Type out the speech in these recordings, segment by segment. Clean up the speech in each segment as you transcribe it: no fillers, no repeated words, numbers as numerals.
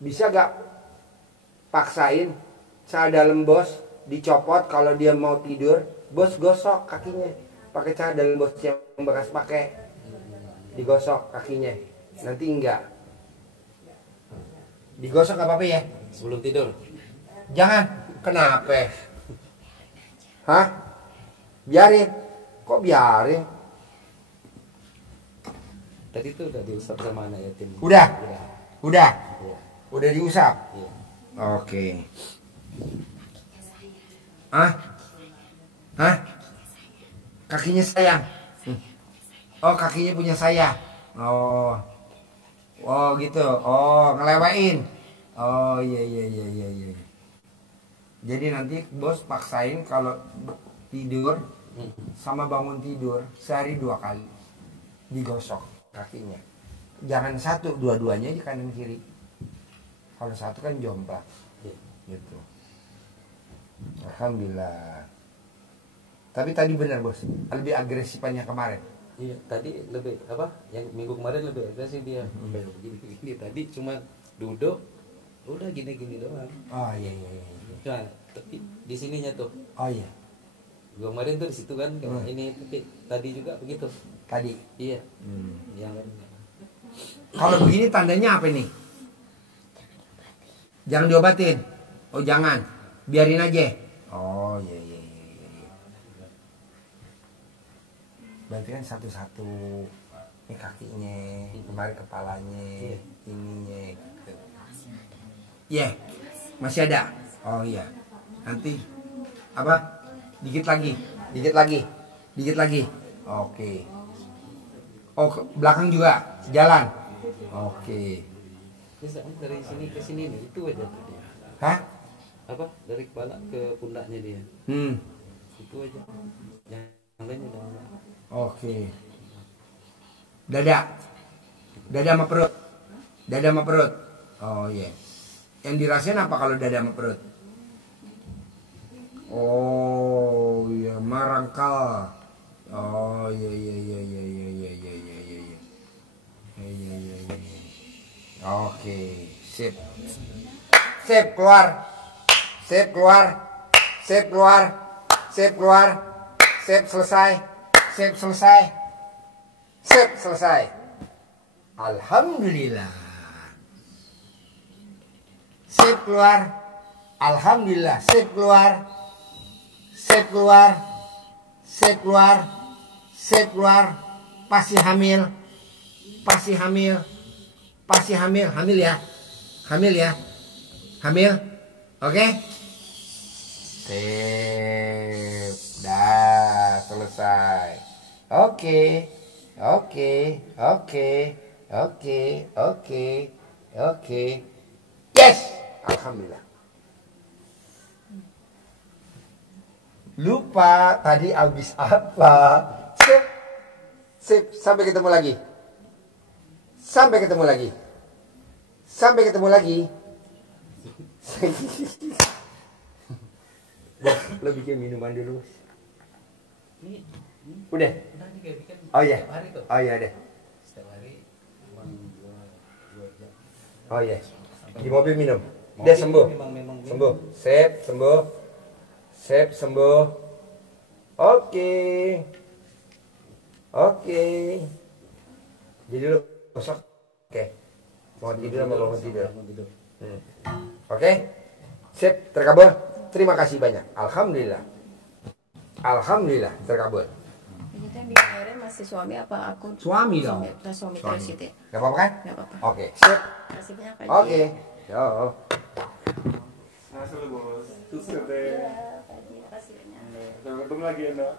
Bisa gak paksain celana dalam bos dicopot, kalau dia mau tidur bos gosok kakinya pakai celana dalam bos yang bekas pakai, digosok kakinya. Nanti enggak digosok gak apa-apa ya Sebelum tidur. jangan. Kenapa? Hah? Biarin. Kok biarin? Tadi tuh udah diusap sama anak yatim. Udah? Udah. Iya. Udah diusap? Iya. Oke. Hah? Hah? Kakinya sayang? Oh, kakinya punya saya. Oh. Oh gitu. Oh, ngelewain. Oh iya iya iya iya iya. Jadi nanti bos paksain kalau tidur sama bangun tidur sehari 2 kali digosok kakinya. Jangan satu, dua-duanya di kanan kiri. Kalau satu kan jomplang. Gitu. Alhamdulillah. Tapi tadi benar bos, lebih agresifannya kemarin. Iya, tadi lebih apa? Yang minggu kemarin lebih agresif dia. Gini tadi cuma duduk, udah gini doang. Oh iya iya iya. Cuma tapi di sininya tuh. Oh iya. Gua kemarin tuh di situ kan kayak ini, tapi tadi juga begitu. Tadi. Iya. Yang Kalau begini tandanya apa nih? Jangan diobatin. Oh jangan, biarin aja. Oh iya iya iya iya. Berarti kan satu-satu. Ini kakinya, kemarin kepalanya, ininya. Iya, masih ada. Oh iya. Nanti apa? Dikit lagi, dikit lagi, dikit lagi. Oke. Oh belakang juga jalan. Oke. bisa dari sini ke sini nih, itu aja tuh dia. Hah? Apa? Dari kepala ke pundaknya dia. Itu aja. Yang lain udah enggak. Oke. Dada. Dada sama perut. Dada sama perut. Oh iya. Yeah. Yang dirasain apa kalau dada sama perut? Oh iya, marangkal. Oh iya iya iya iya iya iya iya iya iya. Iya iya iya. Oke, sip. Sip keluar. Sip keluar. Sip keluar. Sip keluar. Sip selesai. Sip selesai. Sip selesai. Alhamdulillah. Sip keluar. Alhamdulillah. Sip keluar. Sip keluar. Sip keluar. Sip keluar. Pasti hamil. Pasti hamil. Pasti hamil. Hamil ya. Hamil ya. Hamil. Oke. Sip. Dah selesai. Oke. Oke. Oke. Oke. Oke. Oke. Yes. Alhamdulillah. Lupa tadi habis apa. Sip. Sip. Sampai ketemu lagi. Sampai ketemu lagi. Sampai ketemu lagi. Lo bikin minuman dulu. Udah. Oh iya. Oh iya deh. Oh iya. Di mobil minum. Dia sembuh. Sembuh. Sip, sembuh. Sip, sembuh. Oke. Oke. Jadi lu gosok. Oke. Mau tidur sama bangun tidur. Oke. Sip, terkabul. Terima kasih banyak. Alhamdulillah. Alhamdulillah terkabul. Itu yang dikirim masih suami apa aku? Suami dong. Suami terus itu. Gak apa-apa kan? Gak apa-apa. Oke, sip. Kasih banyak aja. Oke. Yo. Hasil bos. Sukses deh. Iya, terima kasih banyak. Sampai ketemu lagi ya, Nak.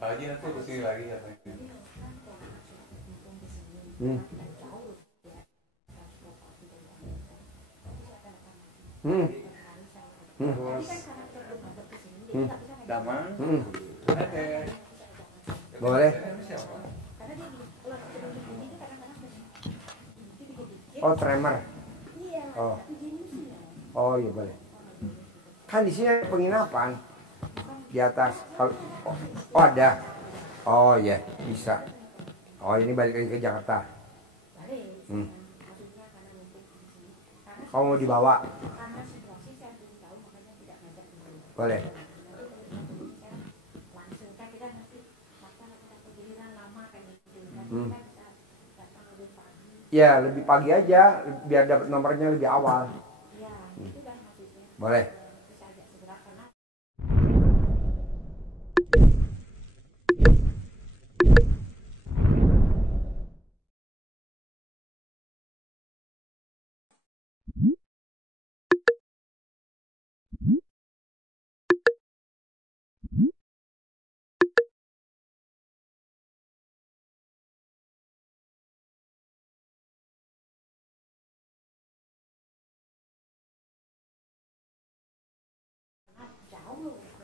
Pak Haji nanti kesini lagi ya. Hmm. Hmm. Hmm. Hmm. Damang. Hmm. Ada. Boleh. Siapa? Oh, tremor. Oh. Oh, iya boleh. Kan di sini ada penginapan di atas. Kalau oh ada. Oh iya, bisa. Oh, ini balik lagi ke Jakarta. Hmm. Kamu mau dibawa? Boleh. Hmm. Ya, lebih pagi aja biar dapat nomornya lebih awal. Hmm. Boleh.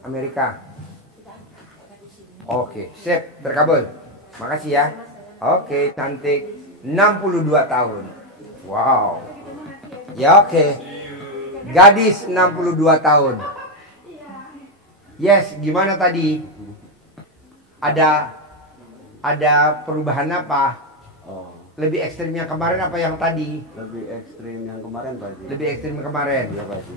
Amerika. Oke, sip, terkabul. Makasih ya. Oke, cantik. 62 tahun. Wow. Ya oke. Gadis 62 tahun. Yes, gimana tadi? Ada perubahan apa? Oh, Lebih ekstrim yang kemarin apa yang tadi? lebih ekstrim yang kemarin Pak Haji. Lebih ekstrim yang kemarin. Iya Pak Haji.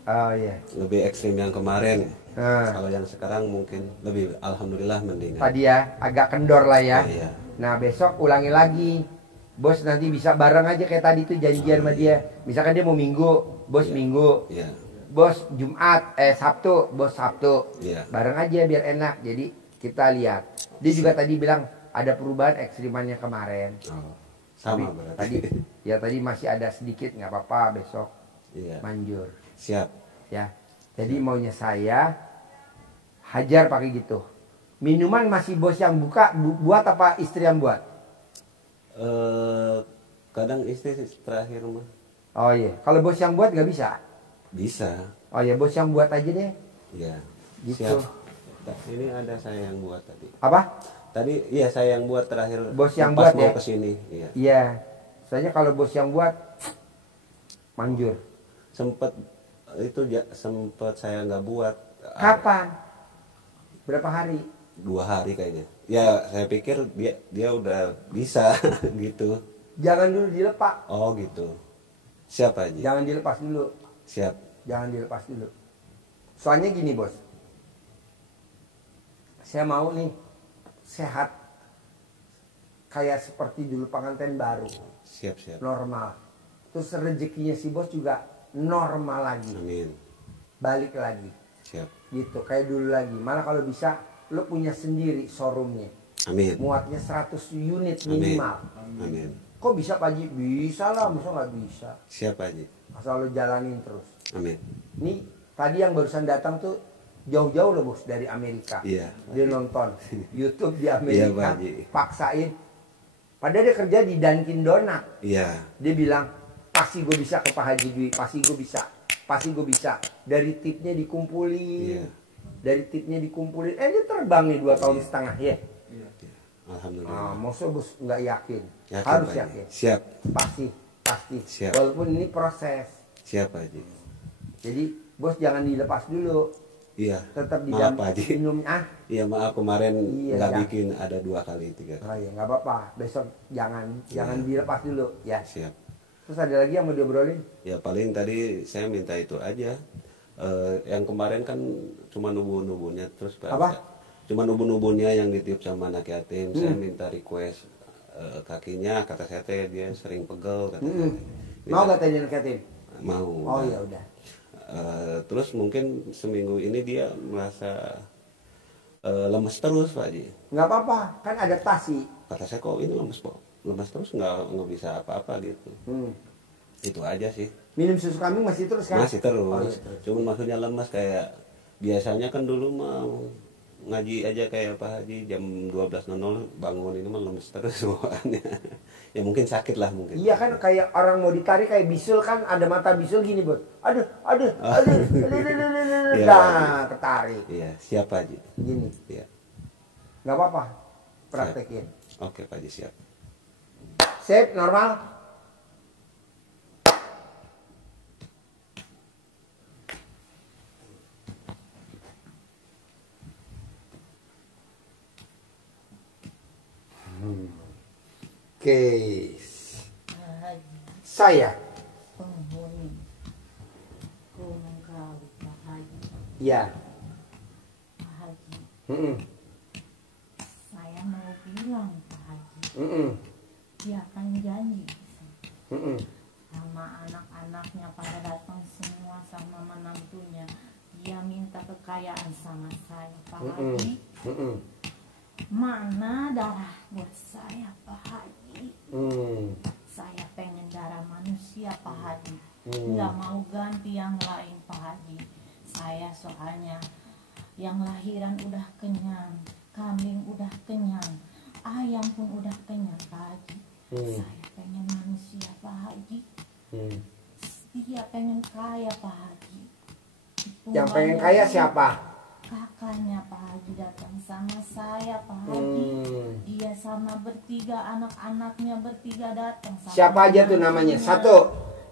Oh iya. Lebih ekstrim yang kemarin. Nah, Kalau yang sekarang mungkin lebih, alhamdulillah mendingan. tadi ya agak kendor lah ya. Oh, iya. Nah besok ulangi lagi. Bos nanti bisa bareng aja kayak tadi tuh janjian sama dia. Misalkan dia mau minggu, bos Iya. minggu. Iya. Bos Jumat, Sabtu, bos Sabtu. Iya. Bareng aja biar enak. Jadi kita lihat. Dia juga tadi bilang ada perubahan ekstrimannya kemarin. Oh, Tapi sama berarti. tadi ya tadi masih ada sedikit, nggak apa-apa, besok Iya. manjur Siap. ya. Jadi maunya saya hajar pakai gitu. Minuman masih bos yang buka buat apa istri yang buat? Kadang istri sih terakhir mah Oh iya, kalau bos yang buat nggak bisa. bisa. Oh iya, bos yang buat aja deh. Iya. Gitu. Siap. Ini ada saya yang buat tadi. Apa? Tadi iya saya yang buat terakhir. Bos yang pas buat mau ya? kesini. Iya. Iya. Soalnya kalau bos yang buat manjur. Sempet itu sempet saya nggak buat. Kapan? Berapa hari? 2 hari kayaknya. Ya saya pikir dia udah bisa gitu. Jangan dulu dilepas. Oh gitu. Siap aja. Jangan dilepas dulu. Siap. Jangan dilepas dulu. Soalnya gini bos. Saya mau nih sehat. Kayak seperti dulu pengantin baru. Siap. Normal. Terus rezekinya si bos juga normal lagi. Amin. Balik lagi. Siap. Gitu. Kayak dulu lagi. Malah kalau bisa lo punya sendiri showroomnya. Amin. Muatnya 100 unit Amin. minimal. Amin. Kok bisa Pak Haji? Bisa lah, masa nggak bisa? Siap aja. Asal lo jalanin terus. Amin. Nih, tadi yang barusan datang tuh jauh-jauh loh bos dari Amerika. Iya. Dia nonton YouTube di Iya, Amerika, Pak Haji. paksain. Padahal dia kerja di Dunkin Donat. Iya. Dia bilang, pasti gue bisa ke Pak Haji Dwi, pasti gue bisa. Pasti gue bisa. Dari tipnya dikumpulin. Iya. Dari tipnya dikumpulin. Dia terbang nih 2 tahun setengah ya. Alhamdulillah. Maksudnya bos nggak yakin. Yakin, Harus Pak Haji. yakin. Siap. Pasti. Siap. Walaupun ini proses. Siap aja. Jadi bos jangan dilepas dulu. Iya. Tetap Maaf Pak Haji. minum. Iya maaf kemarin Iya, nggak ya. bikin ada 2 kali 3 Oh kali. ya nggak apa-apa. Besok jangan dilepas dulu ya. Siap. Terus ada lagi yang mau diobrolin? Ya paling tadi saya minta itu aja. Yang kemarin kan cuma nubu-nubunya terus Pak. Apa? Cuma nubu-nubunya yang ditiup sama anak yatim. Saya minta request kakinya, kata saya teh dia sering pegel kata saya teh. Mau gak tadi anak yatim? Mau. Oh ya udah. Terus mungkin seminggu ini dia merasa lemes terus Pak Haji. Nggak apa-apa, kan adaptasi. Kata saya kok ini lemes terus nggak bisa apa-apa gitu. Itu aja sih. Minum susu kambing masih terus kan? Masih terus. Oh, iya, terus. Cuman maksudnya lemas kayak biasanya kan dulu mah ngaji aja kayak Pak Haji jam 12.00 bangun, ini mah lemes terus bawaannya. Ya mungkin sakit lah mungkin. Iya kan kayak orang mau ditarik kayak bisul kan, ada mata bisul gini buat. Aduh. Iya. Dah ketarik. Iya, siap Pak Haji. Gini. Iya. Nggak apa-apa. Praktekin. Oke Pak Haji, siap. Sip, normal. Oke. Saya. Penghuni Gunung Kawi, Pak Haji. Ya. Pak Haji, Mm-mm. saya mau bilang Pak Haji, Mm-mm. dia akan janji Mm-mm. sama anak-anaknya pada datang semua sama menantunya. Dia minta kekayaan sama saya, Pak Mm-mm. Haji. Mm-mm. Mana darah buat saya, Pak Haji? Mm. Saya pengen darah manusia, Pak Haji. Hmm. Nggak mau ganti yang lain, Pak Haji. Saya soalnya yang lahiran udah kenyang, kambing udah kenyang, ayam pun udah kenyang, Pak Haji. Saya pengen manusia, Pak Haji. Dia pengen kaya, Pak Haji. Yang pengen kaya siapa? Kakaknya Pak Haji datang sama saya, Pak Haji. Dia sama bertiga, anak-anaknya bertiga datang sama Siapa aja tuh namanya? menantunya. Satu.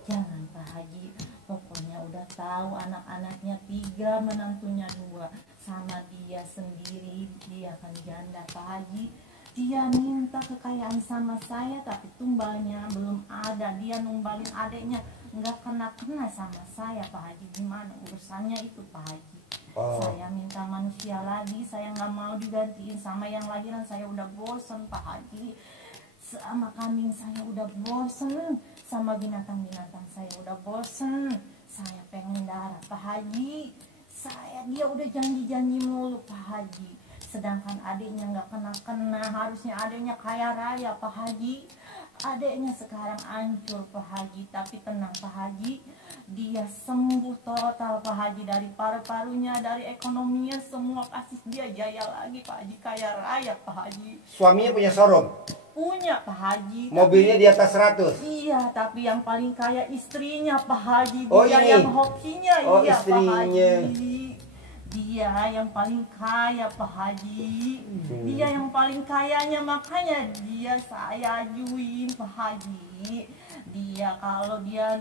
Jangan Pak Haji, pokoknya udah tahu anak-anaknya 3, menantunya 2. Sama dia sendiri, dia kan janda Pak Haji. Dia minta kekayaan sama saya, tapi tumbalnya belum ada. Dia numbalin adiknya, nggak kena-kena sama saya Pak Haji. Gimana urusannya itu Pak Haji? Oh. Saya minta manusia lagi, saya nggak mau digantiin sama yang lahiran. Saya udah bosen Pak Haji. Sama kambing saya udah bosen, sama binatang-binatang saya udah bosen. Saya pengen darah Pak Haji. Dia udah janji-janji mulu Pak Haji. Sedangkan adiknya nggak kena-kena, harusnya adiknya kaya raya Pak Haji. Adiknya sekarang hancur Pak Haji, tapi tenang Pak Haji, dia sembuh total Pak Haji, dari paru-parunya, dari ekonominya, semua kasih dia jaya lagi Pak Haji, kaya raya Pak Haji. Suaminya punya showroom. Punya Pak Haji. Mobilnya di atas 100. Iya, tapi yang paling kaya istrinya Pak Haji. Oh, Dia ini? yang hokinya, Oh, iya istrinya. Pak Haji. Dia yang paling kaya Pak Haji. Dia yang paling kayanya, makanya dia saya ajuin Pak Haji. Dia kalau dia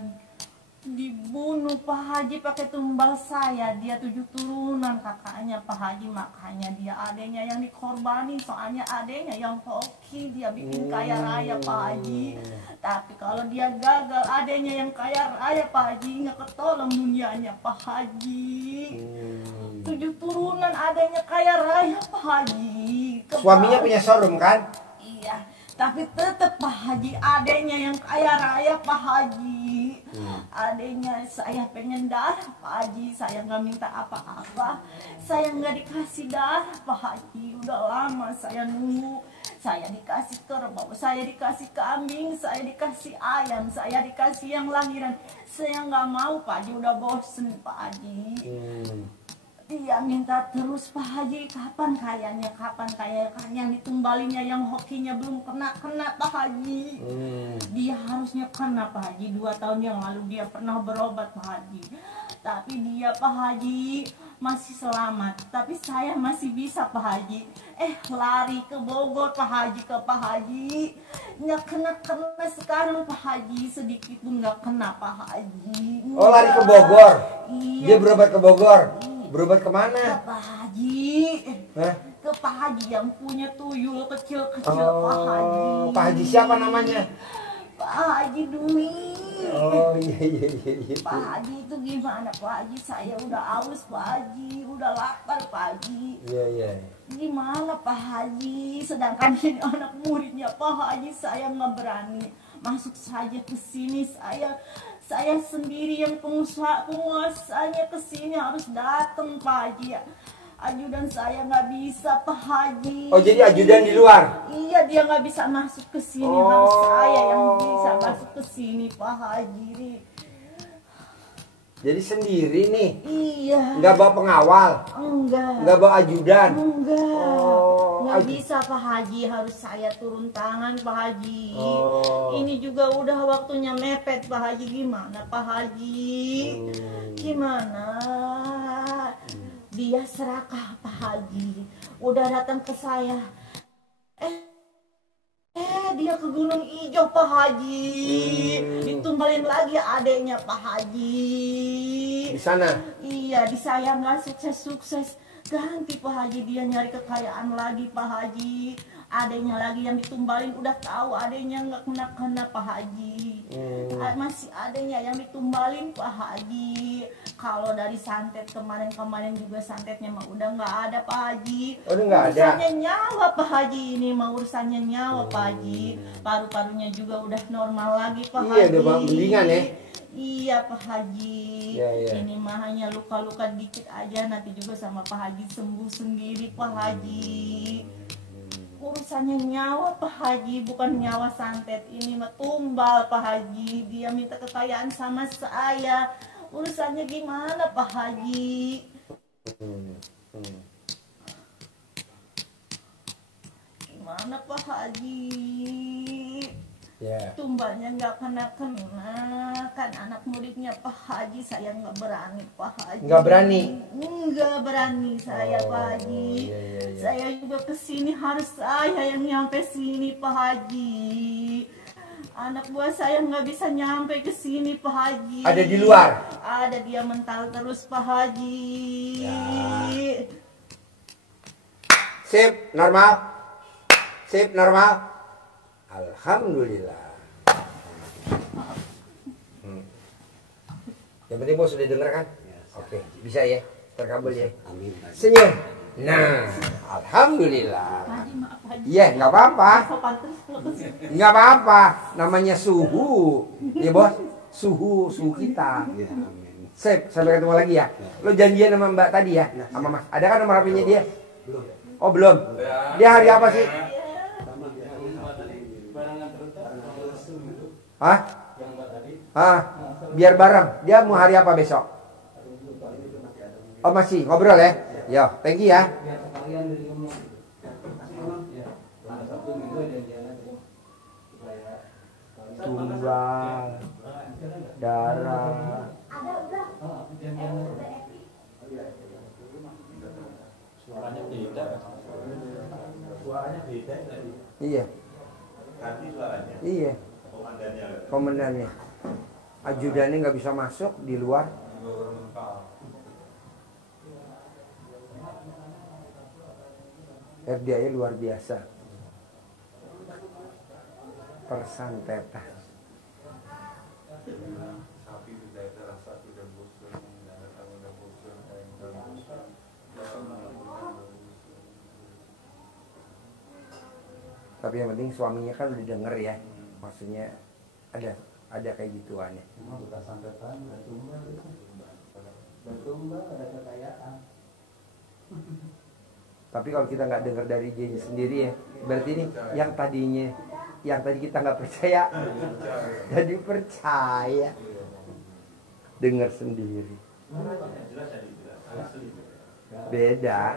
dibunuh Pak Haji pakai tumbal saya, dia 7 turunan kakaknya Pak Haji, makanya dia adanya yang dikorbanin, soalnya adanya yang hoki, dia bikin kaya raya Pak Haji. Tapi kalau dia gagal, adanya yang kaya raya Pak Haji, nggak ketolong dunianya Pak Haji. 7 turunan adanya kaya raya Pak Haji. Suaminya punya showroom kan? Iya, tapi tetap Pak Haji, adanya yang kaya raya Pak Haji. Adanya saya pengen darah Pak Haji, saya nggak minta apa-apa, saya nggak dikasih darah Pak Haji. Udah lama saya nunggu, saya dikasih kerbau, saya dikasih kambing, saya dikasih ayam, saya dikasih yang lahiran. Saya nggak mau Pak Haji, udah bosen Pak Haji. Dia minta terus Pak Haji, kapan kayanya, yang ditumbalinya, yang hokinya belum kena Pak Haji. Dia harusnya kena Pak Haji, 2 tahun yang lalu dia pernah berobat Pak Haji. Tapi dia Pak Haji masih selamat, tapi saya masih bisa Pak Haji. Lari ke Bogor Pak Haji, nggak kena sekarang Pak Haji, sedikit pun nggak kena Pak Haji. Oh, lari ke Bogor. Iya. Dia berobat ke Bogor. Berobat kemana? Ke Pak Haji. Hah? Ke Pak Haji yang punya tuyul kecil-kecil Pak Oh, Haji. Pak Haji siapa namanya? Pak Haji Dwi. Oh, iya. Pak Haji itu gimana Pak Haji? Saya udah aus Pak Haji, udah lapar Pak Haji. Iya. Gimana Pak Haji? Sedangkan ini anak muridnya Pak Haji, saya nggak berani masuk saja ke sini. Saya sendiri yang penguasanya ke sini, harus datang Pak Haji. Ajudan saya nggak bisa Pak Haji. Oh, jadi ajudan di luar? Iya, dia nggak bisa masuk ke sini. Harus saya yang bisa masuk ke sini Pak Haji. Jadi sendiri nih? Iya. Nggak bawa pengawal? Enggak. Nggak bawa ajudan? Enggak. Oh, Nggak bisa Pak Haji, harus saya turun tangan Pak Haji. Oh. Ini juga udah waktunya mepet Pak Haji. Gimana Pak Haji? Gimana? Dia serakah Pak Haji. Udah datang ke saya. Dia ke Gunung Ijo Pak Haji. Ditumbalin lagi adeknya Pak Haji. Di sana? Iya, di saya nggak sukses-sukses. Ganti Pak Haji, dia nyari kekayaan lagi Pak Haji. Adanya lagi yang ditumbalin, udah tahu adanya nggak kena Pak Haji. Masih adanya yang ditumbalin Pak Haji. Kalau dari santet kemarin juga santetnya mah udah nggak ada Pak Haji. Oh, udah nggak ada. Urusannya nyawa Pak Haji, ini mah urusannya nyawa Pak Haji. Paru-parunya juga udah normal lagi Pak Haji. Iya, udah mendingan ya. Iya Pak Haji. Iya, iya. Ini mah hanya luka-luka dikit aja, nanti juga sama Pak Haji sembuh sendiri Pak Haji. Urusannya nyawa Pak Haji, bukan nyawa santet. Ini mah tumbal Pak Haji. Dia minta kekayaan sama saya. Urusannya gimana Pak Haji? Gimana Pak Haji? Ya. Tumbalnya nggak kena kan anak muridnya Pak Haji. Saya nggak berani Pak Haji. Nggak berani? Nggak berani saya Pak Haji. Iya. Saya juga kesini, harus saya yang nyampe sini Pak Haji. Anak buah saya nggak bisa nyampe ke sini Pak Haji. Ada di luar? Ada, dia mental terus Pak Haji. Ya. Sip, normal. Sip, normal. Alhamdulillah. Yang penting bos sudah denger kan? Oke, bisa ya, terkabul ya. Amin. Senyum. Nah, alhamdulillah. Pak Haji, maaf Pak Haji. Iya, nggak apa-apa. Sopan terus kalau ke sini. Nggak apa-apa. Namanya suhu, ya bos. Suhu kita. Ya, amin. Sip, sampai ketemu lagi ya. Lo janjian sama Mbak tadi ya, sama Mas. Ada kan nomor HP-nya dia? Belum. Oh belum. Dia hari apa sih? Hah? Hah? Biar bareng. Dia mau hari apa besok? Oh masih ngobrol ya? Yo, thank you ya. Tumbal, darah. Suaranya beda. Suaranya beda tadi. Iya. Ganti suaranya. Iya. Komandannya. Ajudannya nggak bisa masuk di luar. RDA luar biasa. Persantetan. Sapi sudah terasa sudah bosan, udah bosan, Tapi yang penting suaminya kan udah denger ya. Maksudnya ada kayak gituannya. Cuma bukan santetan, ada tumbal itu. Dan tumbal ada kekayaan. Tapi kalau kita nggak dengar dari dia sendiri ya, berarti ini yang tadi kita nggak percaya, jadi percaya. Dengar sendiri. Beda.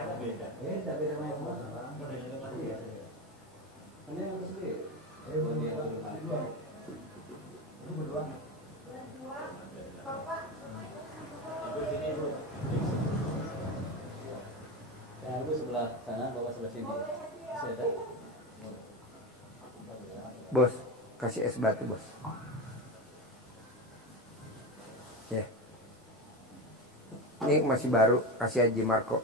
Aku sebelah sana, bapak sebelah sini. Masih ada? Bos, kasih es batu bos. Ya. Ini masih baru, kasih Haji Marco.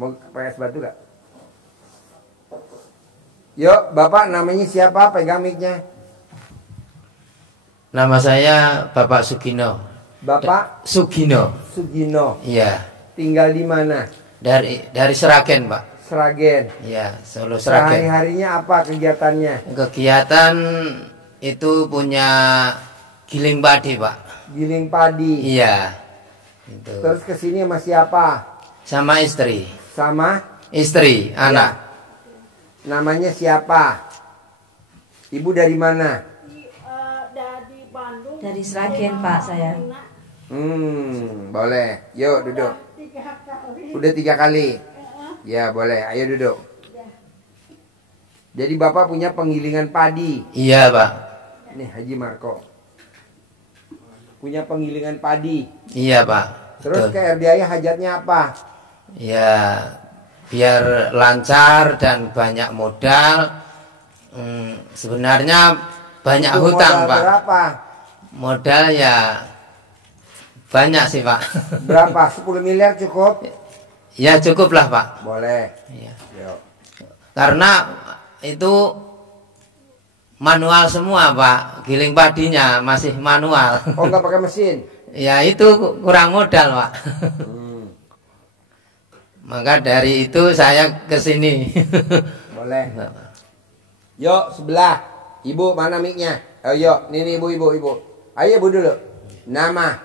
Mau pakai es batu gak? Yuk, bapak namanya siapa? Pegang mic-nya. Nama saya Bapak Sugino. Bapak Sugino. Sugino. Iya. Tinggal di mana? Dari Seragen, Pak. Seragen. Iya, Solo Seragen. Sehari-harinya apa kegiatannya? Kegiatan itu punya giling padi, Pak. Giling padi. Iya. Itu. Terus kesini sama siapa? Sama istri. Sama Istri, anak. namanya siapa? Ibu dari mana? Dari Bandung. Dari Sragen, Pak, saya. Boleh. Yuk duduk. 3 kali. Udah 3 kali. Ya boleh. Ayo duduk. Jadi Bapak punya penggilingan padi. Iya, Pak. Nih Haji Marco. Punya penggilingan padi. Iya, Pak. Terus Betul. ke RDI hajatnya apa? Ya, biar lancar dan banyak modal. Sebenarnya banyak Butuh hutang, modal Pak. berapa? Modal ya banyak sih, Pak. Berapa? 10 miliar cukup? Ya cukup lah, Pak. Boleh. Iya. Yuk. Karena itu manual semua, Pak. Giling padinya masih manual. Oh nggak pakai mesin? Ya itu kurang modal, Pak. Maka dari itu saya ke sini. Boleh. Yuk sebelah. Ibu mana mic-nya? Oh yuk, ini ibu. Ayo ibu dulu. Nama?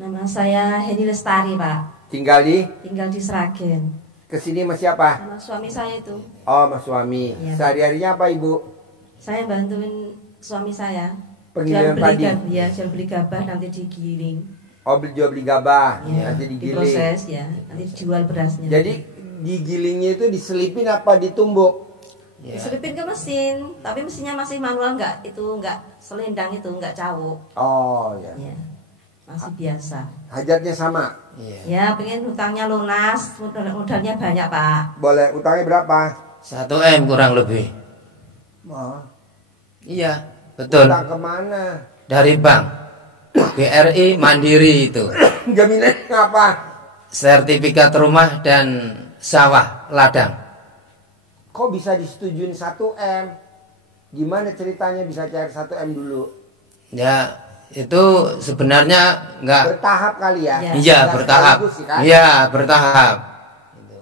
Nama saya Heni Lestari, Pak. Tinggal di? Tinggal di Sragen. Kesini sama siapa? Sama suami saya itu. Oh mas suami. Iya. Sehari-harinya apa ibu? Saya bantuin suami saya. Penggilingan padi? Ya, jual beli gabah nanti digiling. Oh jual beli gabah. Ya, Nanti digiling. diproses ya, nanti dijual berasnya. Jadi digilingnya itu diselipin apa ditumbuk? Ya. Diselipin ke mesin, tapi mesinnya masih manual, nggak selendang itu, nggak cawuk. Oh ya. Ya, masih biasa. Hajatnya sama? Iya. Ya, pengen hutangnya lunas, modalnya banyak, Pak. Boleh. Utangnya berapa? 1 M kurang lebih. Oh. Iya, betul. Utang kemana? Dari bank. BRI Mandiri itu. Jaminan apa? Sertifikat rumah dan sawah ladang. Kok bisa disetujuin 1 M? Gimana ceritanya bisa cair 1 M dulu? Ya, itu sebenarnya enggak. Bertahap kali ya? Ya. Iya, Nggak bertahap. sekaligus sih, kan? Iya, bertahap.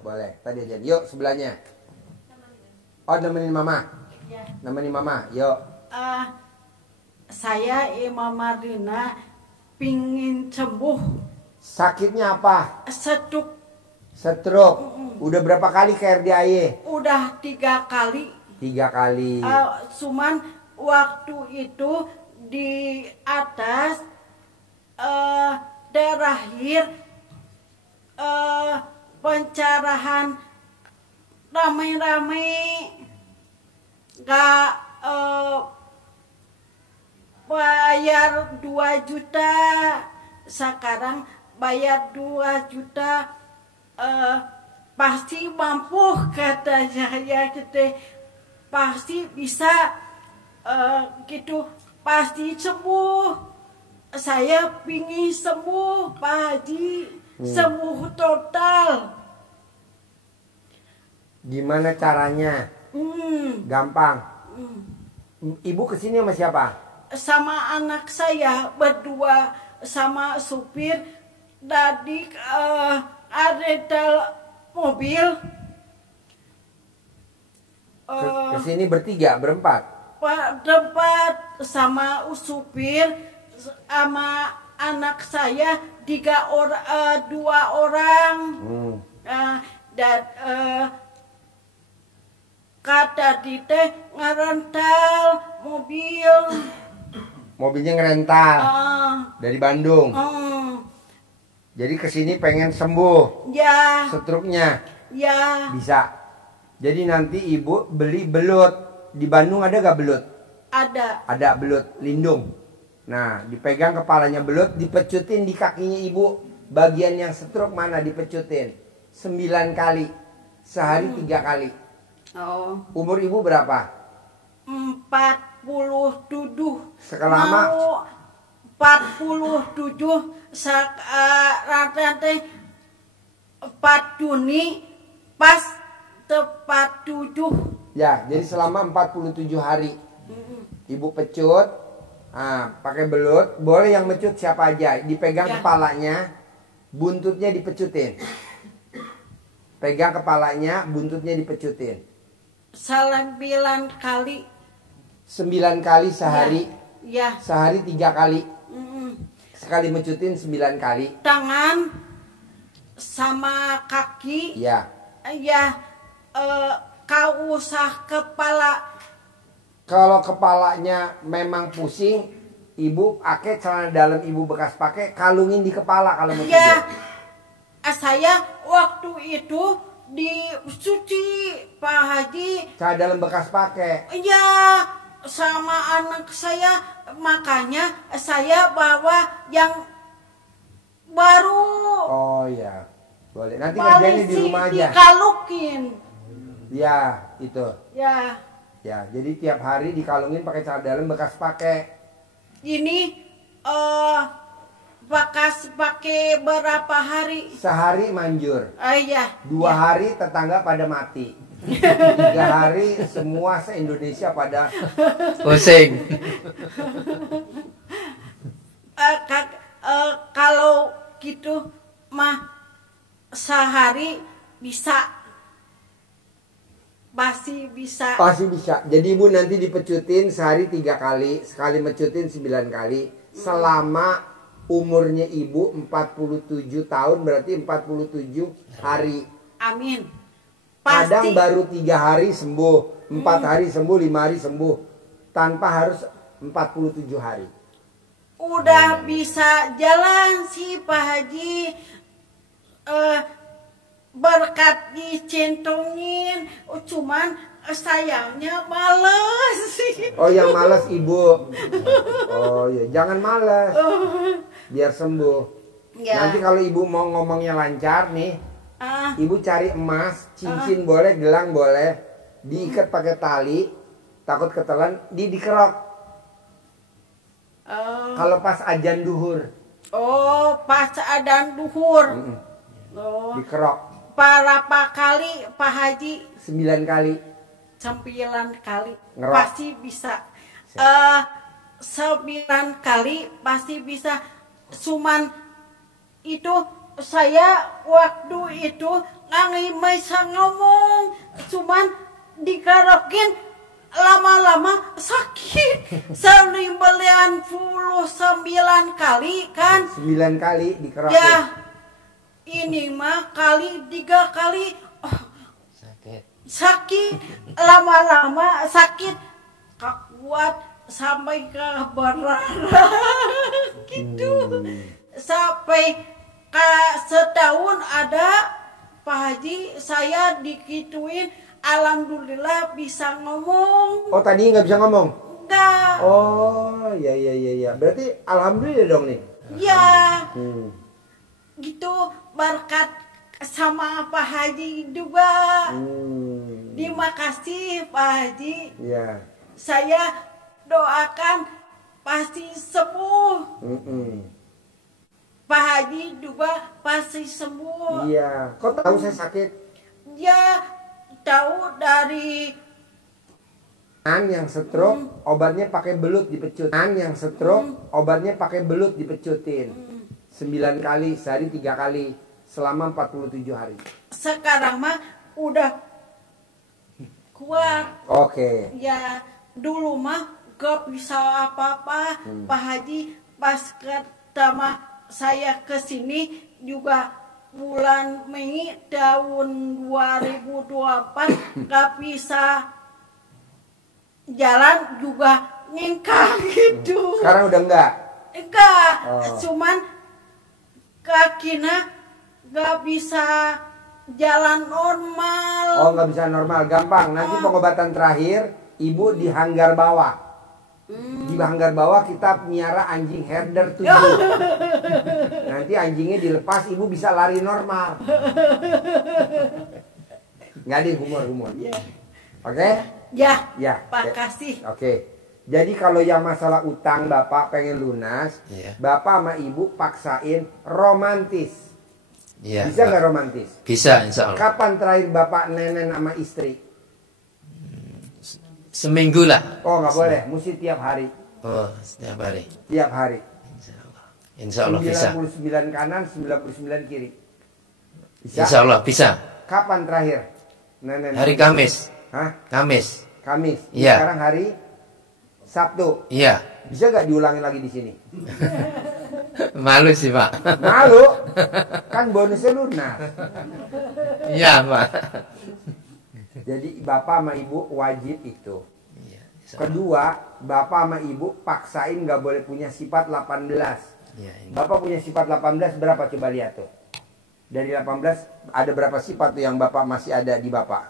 Boleh, tadi aja. Yuk sebelahnya. Oh nemenin mama. Nemenin mama. Yuk. Saya Imam Marina pingin sembuh Sakitnya apa? stroke. Stroke. Udah berapa kali ke RDIY? Udah 3 kali. 3 kali. Cuman waktu itu di atas terakhir pencerahan ramai-ramai nggak bayar 2 juta, sekarang bayar 2 juta, pasti mampu, kata saya gitu, pasti bisa, gitu, pasti sembuh. Saya pingin sembuh, Pak Haji, sembuh total. Gimana caranya? Gampang. Ibu kesini sama siapa? Sama anak saya berdua, sama supir dari ada mobil. Kesini bertiga, berempat. Tempat sama supir sama anak saya 2 orang. Dan kata Tite ngerental mobil. Mobilnya ngerental dari Bandung. Jadi kesini pengen sembuh Ya, stroke-nya. ya, Bisa. Jadi nanti ibu beli belut. Di Bandung ada gak belut? ada. Ada belut lindung. Nah, dipegang kepalanya belut, dipecutin di kakinya ibu. Bagian yang stroke mana dipecutin? 9 kali. Sehari 3 kali. Oh, Umur ibu berapa? 47. Sekelama? Mau 47 rata teh 4 Juni pas tepat 7. Ya, jadi selama 47 hari. Ibu pecut. Pakai belut. Boleh yang mecut siapa aja. Dipegang Ya. kepalanya, buntutnya dipecutin. Pegang kepalanya, buntutnya dipecutin. 9 kali. 9 kali sehari. Ya. Sehari 3 kali. Sekali mecutin 9 kali. Tangan sama kaki. Ya. Ya, kau usah kepala. Kalau kepalanya memang pusing, ibu pakai celana dalam ibu bekas pakai, kalungin di kepala kalau mau Ya, tidur. saya waktu itu dicuci Pak Haji. Celana dalam bekas pakai. Ya, sama anak saya, makanya saya bawa yang baru. Oh ya, boleh. Nanti kerjanya di rumah aja. Dikalukin. Ya, itu. Ya, Ya, jadi tiap hari dikalungin pakai celana dalam bekas pakai. ini bekas pakai berapa hari? Sehari manjur. Ya. 2 hari tetangga pada mati. 3 hari semua se-Indonesia pada Pusing. Kalau gitu mah sehari bisa. Pasti bisa. pasti bisa. Jadi ibu nanti dipecutin sehari 3 kali, sekali mecutin 9 kali. Selama umurnya ibu 47 tahun berarti 47 hari. Amin. Kadang Pasti. baru 3 hari sembuh, 4 hari sembuh, 5 hari sembuh. Tanpa harus 47 hari. Udah bisa jalan sih Pak Haji. Berkat dicentongin, cuman sayangnya males sih. Oh yang malas ibu. Oh ya jangan malas. Biar sembuh. Ya. Nanti kalau ibu mau ngomongnya lancar nih, Ah, ibu cari emas, cincin boleh, gelang boleh, diikat pakai tali, takut ketelan, dikerok. Kalau pas ajan duhur, pas adzan duhur. Oh, dikerok berapa kali Pak Haji? 9 kali. 9 kali. Ngerok. Pasti bisa. 9 kali pasti bisa. Cuman itu saya waktu itu nggak bisa ngomong. Cuman dikerokin lama-lama sakit. 99 kali kan. 9 kali dikerok. Ya, ini mah kali 3 kali sakit, lama-lama sakit, kuat sampai ke berdarah gitu. Sampai ke setahun ada Pak Haji saya dikituin, alhamdulillah bisa ngomong. Oh tadi nggak bisa ngomong? Enggak. Oh ya. Berarti alhamdulillah dong nih. Ya. Gitu berkat sama Pak Haji juga. Terima kasih Pak Haji. Ya. Saya doakan pasti sembuh. Pak Haji juga pasti sembuh. Iya. Kok tahu saya sakit? Ya tahu dari Yang stroke obatnya pakai belut dipecut. Yang stroke obatnya pakai belut dipecutin. 9 kali, sehari 3 kali, selama 47 hari. sekarang mah udah kuat. Oke. Ya dulu mah gak bisa apa-apa. Pak Haji pas pertama saya kesini juga bulan Mei tahun 2024 gak bisa jalan juga ngengkang gitu. Sekarang udah enggak? Enggak, Oh. cuman kakinya gak bisa jalan normal. Oh nggak bisa normal, gampang. Nanti pengobatan terakhir, ibu di hanggar bawah. Di hanggar bawah kita miara anjing herder 7. Nanti anjingnya dilepas, ibu bisa lari normal. Nggak ada humor. Oke? Ya, Ya. Pak kasih. Oke. Jadi kalau yang masalah utang bapak pengen lunas, Iya. bapak sama ibu paksain romantis. Iya. Bisa nggak romantis? Bisa, insya Allah. Kapan terakhir bapak nenen sama istri? Seminggu lah. Oh nggak boleh, mesti tiap hari. Oh, setiap hari. Tiap hari. Insya Allah bisa. 99 kanan, 99 kiri. Bisa? Insya Allah bisa. Kapan terakhir? Nenen. Hari Kamis. Hah? Kamis. Kamis. Iya. Sekarang hari Sabtu. Iya. Bisa nggak diulangi lagi di sini? Malu sih Pak. Malu? Kan bonusnya lunas. Iya Pak. Jadi bapak sama ibu wajib itu. Iya, Kedua, bapak sama ibu paksain nggak boleh punya sifat 18. iya, ini. Bapak punya sifat 18 berapa, coba lihat tuh. Dari 18 ada berapa sifat tuh yang bapak masih ada di bapak?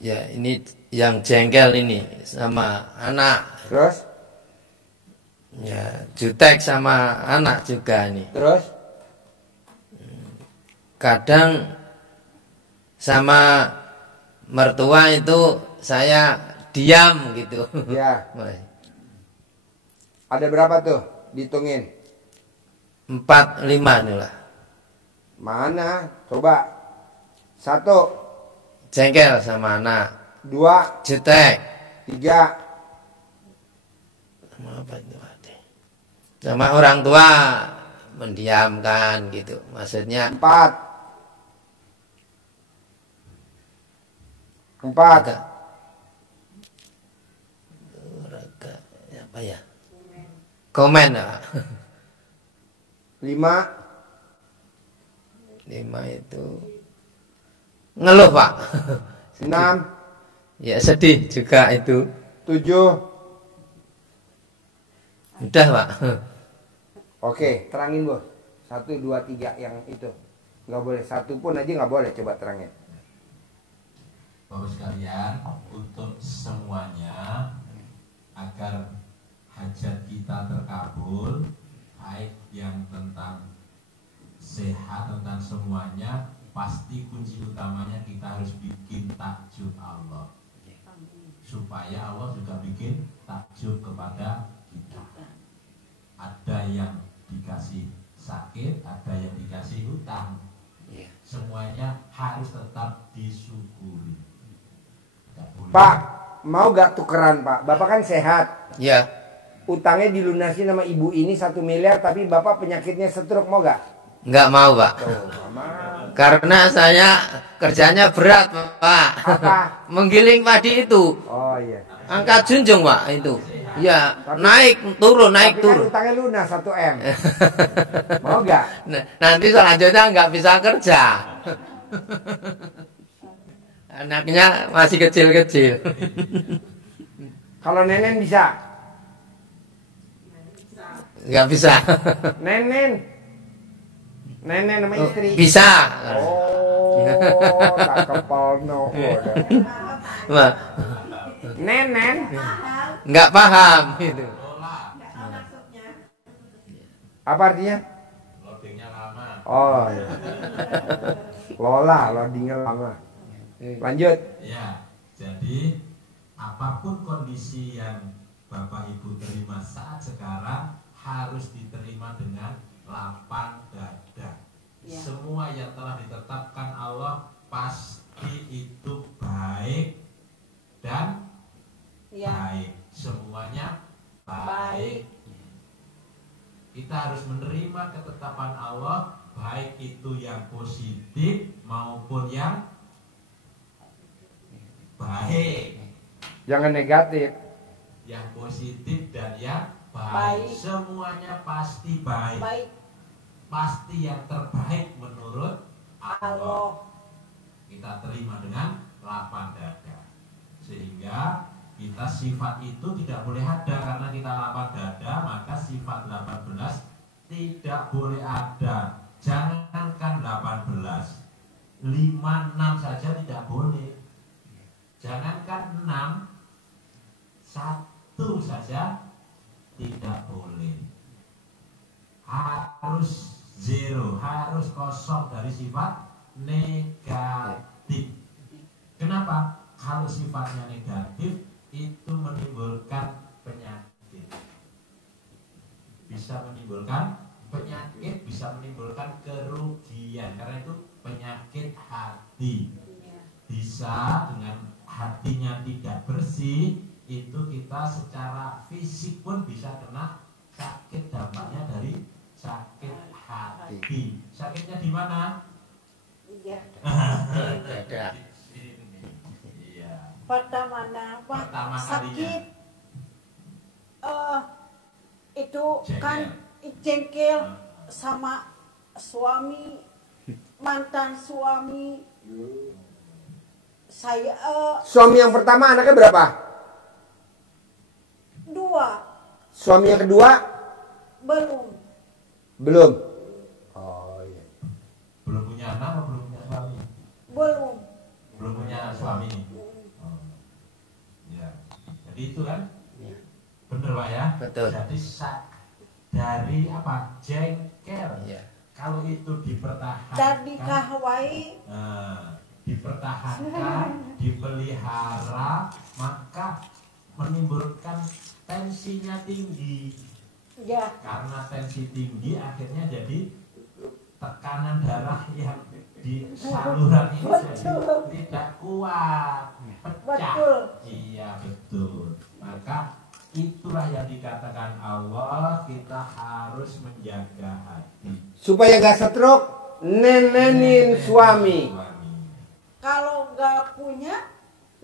Ya ini yang jengkel ini sama anak. Terus? Ya jutek sama anak juga nih. Terus? Kadang sama mertua itu saya diam gitu. Ya. Ada berapa tuh? Dihitungin. 4, 5 nih lah. Mana? Coba. 1, Jengkel sama anak. 2, Jutek. 3, Sama apa itu? Sama orang tua mendiamkan gitu. Maksudnya 4. 4. agak apa ya? Komen lah. 5. 5 itu ngeluh Pak. 6. Ya sedih juga itu. 7. Udah Pak. Oke, terangin bos. 1, 2, 3 yang itu. Nggak boleh. 1 pun aja nggak boleh. Coba terangin. Bapak sekalian, untuk semuanya agar hajat kita terkabul, baik yang tentang sehat, tentang semuanya, pasti kunci utamanya kita harus bikin takjub Allah, supaya Allah juga bikin takjub kepada kita. Ada yang dikasih sakit, ada yang dikasih hutang, semuanya harus tetap disyukuri. Pak, mau gak tukeran Pak? Bapak kan sehat. Ya, Utangnya dilunasi sama ibu ini 1 miliar, tapi bapak penyakitnya stroke, mau gak? nggak mau Pak. Tuh, mama. Karena saya kerjanya berat Pak. Apa? Menggiling padi itu. Oh iya. Angkat junjung Pak itu. Ya, naik turun, naik Tapi kan turun. utangnya lunas 1 M. Mau gak? Nanti selanjutnya nggak bisa kerja. Anaknya masih kecil-kecil. Kalau nenen bisa? Nggak bisa. Nenen? Nenen sama istri? Bisa. Oh, cakep Palno. Wah, Nenen? nggak paham gitu. Apa artinya? Loadingnya lama. Oh iya. Lola, loadingnya lama. Lanjut. Ya, jadi apapun kondisi yang Bapak Ibu terima saat sekarang harus diterima dengan lapang dada. Semua yang telah ditetapkan Allah pasti itu baik dan baik. Semuanya baik. Kita harus menerima ketetapan Allah, baik itu yang positif maupun yang baik, Jangan negatif. yang positif dan yang baik. Semuanya pasti baik. Pasti yang terbaik menurut Allah. Kita terima dengan lapang dada, sehingga kita sifat itu tidak boleh ada. Karena kita lapang dada, maka sifat 18 tidak boleh ada. Jangankan 18, 5, 6 saja tidak boleh. Jangankan 6, 1 saja tidak boleh. Harus 0, harus kosong dari sifat negatif. Kenapa? Kalau sifatnya negatif itu menimbulkan penyakit. Bisa menimbulkan penyakit, bisa menimbulkan kerugian. Karena itu penyakit hati. Bisa dengan hatinya tidak bersih, itu kita secara fisik pun bisa kena sakit. Dampaknya dari sakit hati. Sakitnya di mana? Ada. Iya. Pertama Pertama sakit kalinya. itu kan Jengkel. jengkel sama suami, mantan suami. Saya Suami yang pertama anaknya berapa? 2. Suami yang kedua? Belum. Belum. Oh iya. Belum punya anak atau belum punya suami? Belum. Belum punya suami. Oh. Ya. Jadi itu kan? Bener Pak ya? Betul. Jadi dari apa? Jengkel. Iya. Kalau itu dipertahankan. Dan dikahwai. Dipertahankan, dipelihara, maka menimbulkan tensinya tinggi. Ya. Karena tensi tinggi akhirnya jadi tekanan darah yang di saluran ini jadi tidak kuat, pecah. Betul. Iya betul. Maka itulah yang dikatakan Allah, kita harus menjaga hati. Supaya gak stroke, nenenin suami. Kalau nggak punya,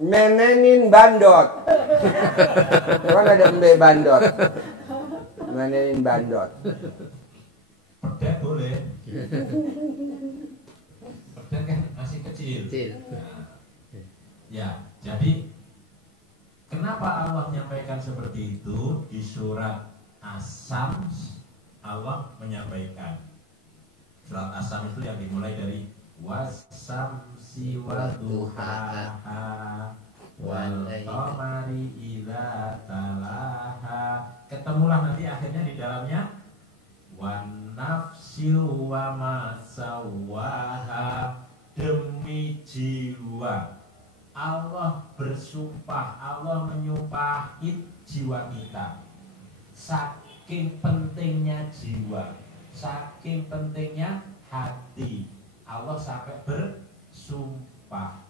Menenin bandot. Kan ada embe bandot. Menenin bandot. Perdet boleh. Perdet kan masih kecil. Nah, ya, jadi kenapa Allah menyampaikan seperti itu di surat As-Sams? Allah menyampaikan surat As-Sams itu yang dimulai dari was-samsi wa-duhaha wal-qamari idza talaha. Ketemulah nanti akhirnya di dalamnya wan-nafsi wa ma sawwaha, demi jiwa. Allah bersumpah, Allah menyumpahi jiwa kita. Saking pentingnya jiwa, saking pentingnya hati, Allah sampai bersumpah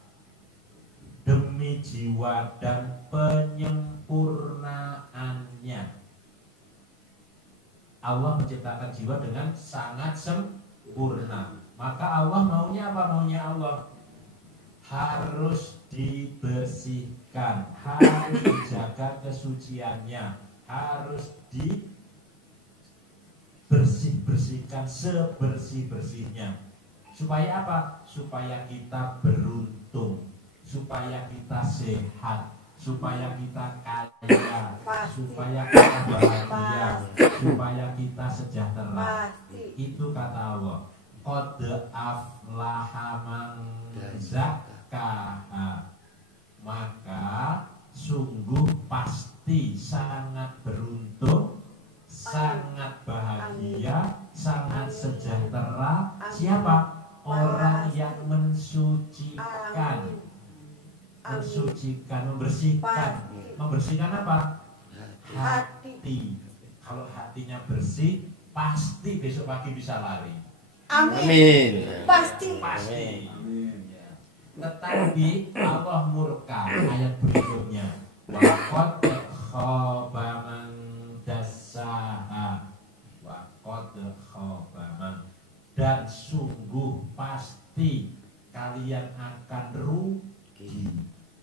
demi jiwa dan penyempurnaannya. Allah menciptakan jiwa dengan sangat sempurna. Maka Allah maunya apa? Maunya Allah harus dibersihkan, harus dijaga kesuciannya, harus dibersihkan sebersih-bersihnya. Supaya apa? Supaya kita beruntung, supaya kita sehat, supaya kita kaya, supaya kita bahagia, supaya kita sejahtera. Itu kata Allah. Qad aflaha man zakkaha. Maka sungguh pasti sangat beruntung, sangat bahagia, sangat sejahtera. Siapa? Orang yang mensucikan, membersihkan. Membersihkan apa? Hati. Kalau hatinya bersih, pasti besok pagi bisa lari. Amin. Pasti. Tetapi Allah murka. Ayat berikutnya, waqad khaba man dassaha, waqad khaba man, dan sungguh pasti kalian akan rugi,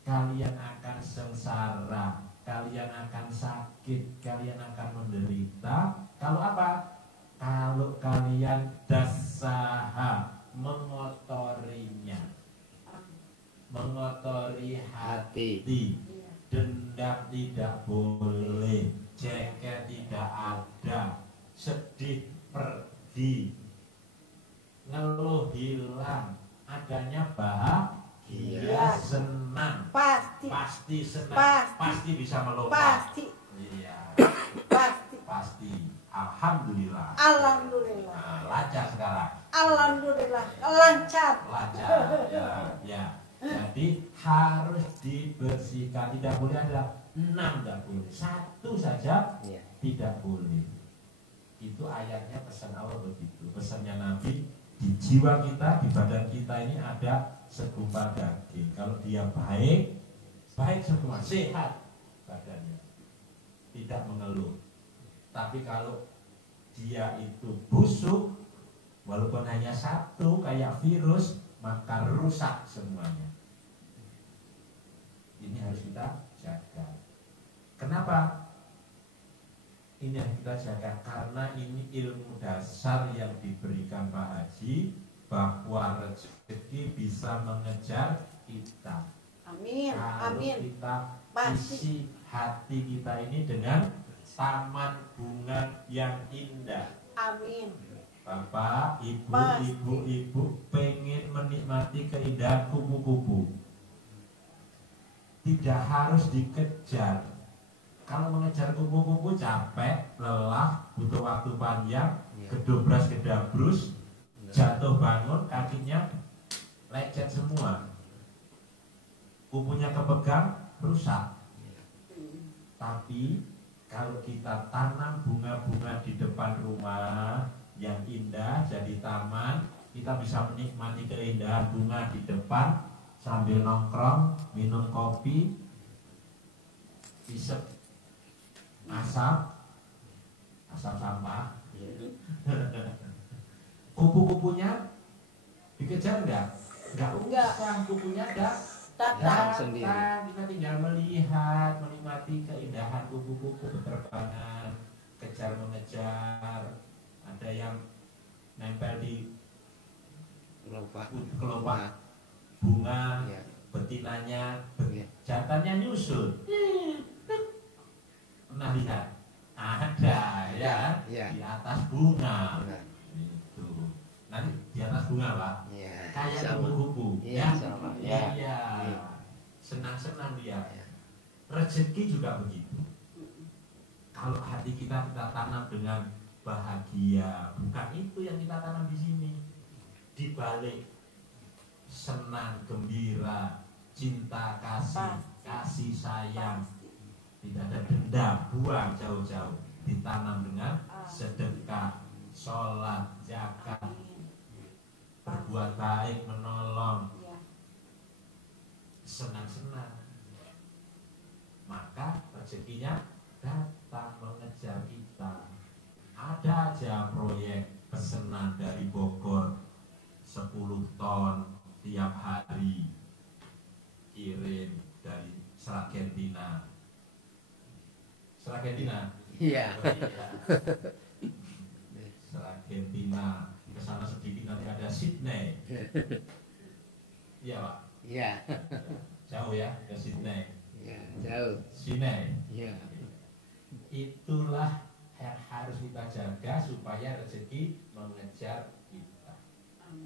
kalian akan sengsara, kalian akan sakit, kalian akan menderita. Kalau apa? Kalau kalian dassaha, mengotorinya, mengotori hati. Dendam tidak boleh, jengkel tidak ada, sedih pergi, ngeluh hilang, adanya bahagia, senang, pasti senang, pasti bisa melompat, iya, pasti. Alhamdulillah. Nah, lancar sekarang. Alhamdulillah, lancar. Ya. Jadi harus dibersihkan, tidak boleh ada 6, tidak boleh, 1 saja tidak boleh. Itu ayatnya, pesan Allah begitu. Pesannya Nabi, di jiwa kita, di badan kita ini ada segumpal daging. Kalau dia baik, baik semua, sehat badannya, tidak mengeluh. Tapi kalau dia itu busuk, walaupun hanya 1 kayak virus, maka rusak semuanya. Ini harus kita jaga. Kenapa? Ini yang kita jaga karena ini ilmu dasar yang diberikan Pak Haji bahwa rezeki bisa mengejar kita. Amin. Kalau Amin. kita Pasti. isi hati kita ini dengan taman bunga yang indah. Amin. Bapak, ibu, Pasti. ibu pengen menikmati keindahan kupu-kupu. Tidak harus dikejar. Kalau mengejar kupu-kupu capek, lelah, butuh waktu panjang, gedobras gedabrus, jatuh bangun, kakinya lecet semua. Kupunya kepegang, rusak. Tapi kalau kita tanam bunga-bunga di depan rumah yang indah jadi taman, kita bisa menikmati keindahan bunga di depan sambil nongkrong, minum kopi, isep asap sampah. Kupu-kupunya dikejar enggak usah, kupunya datang sendiri. Kita tinggal melihat, menikmati keindahan kupu-kupu berterbangan, kejar mengejar. Ada yang nempel di kelopak bunga, betinanya, jantannya nyusul. Pernah lihat? Ada ya, di atas bunga. Itu. Nanti di atas bunga Pak. Kayak kupu-kupu. Sama. Iya. Senang-senang dia. Rezeki juga begitu. Kalau hati kita tanam dengan bahagia, bukan itu yang kita tanam di sini. Di balik senang, gembira, cinta, kasih sayang, tidak ada dendam, buang jauh-jauh, ditanam dengan sedekah, sholat, zakat, berbuat baik, menolong, senang-senang, maka rezekinya datang mengejar kita. Ada aja proyek pesanan dari Bogor 10 ton tiap hari kirim dari Argentina. Iya. Argentina ke sana sedikit nanti ada Sydney. Iya Pak. Iya. Jauh ya ke Sydney. Iya, jauh. Sydney. Iya. Itulah yang harus kita jaga supaya rezeki mengejar kita.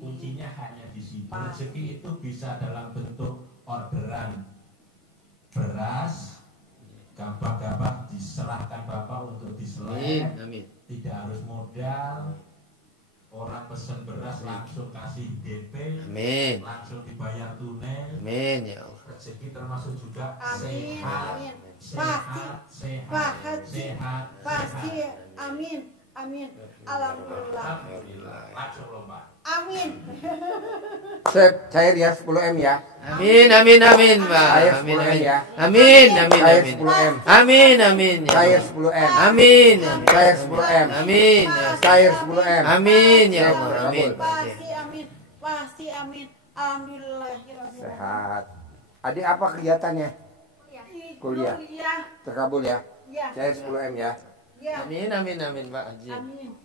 Kuncinya hanya di situ. Rezeki itu bisa dalam bentuk orderan beras, gabah-gabah diserahkan Bapak untuk diselek. Amin. Tidak harus modal. Orang pesen beras langsung kasih DP. Amin. Langsung dibayar tunai. Amin ya Allah. Rezeki termasuk juga Amin. sehat. Amin. Sehat. Pasti. Amin. Amin. Alhamdulillah. Langsung lomba. Amin. Cair ya 10M ya. Amin Pak. Cair Amin 10M ya. Amin. Cair 10M. Amin. Cair 10M. Amin. Cair 10M. Amin. Cair 10M. Amin ya Allah. Amin. Pasti amin. Pasti amin. Alhamdulillah. Sehat. Adik apa kegiatannya? Kuliah. Terkabul ya. Ya. Cair 10M ya. Ya. Amin Pak Haji. Amin.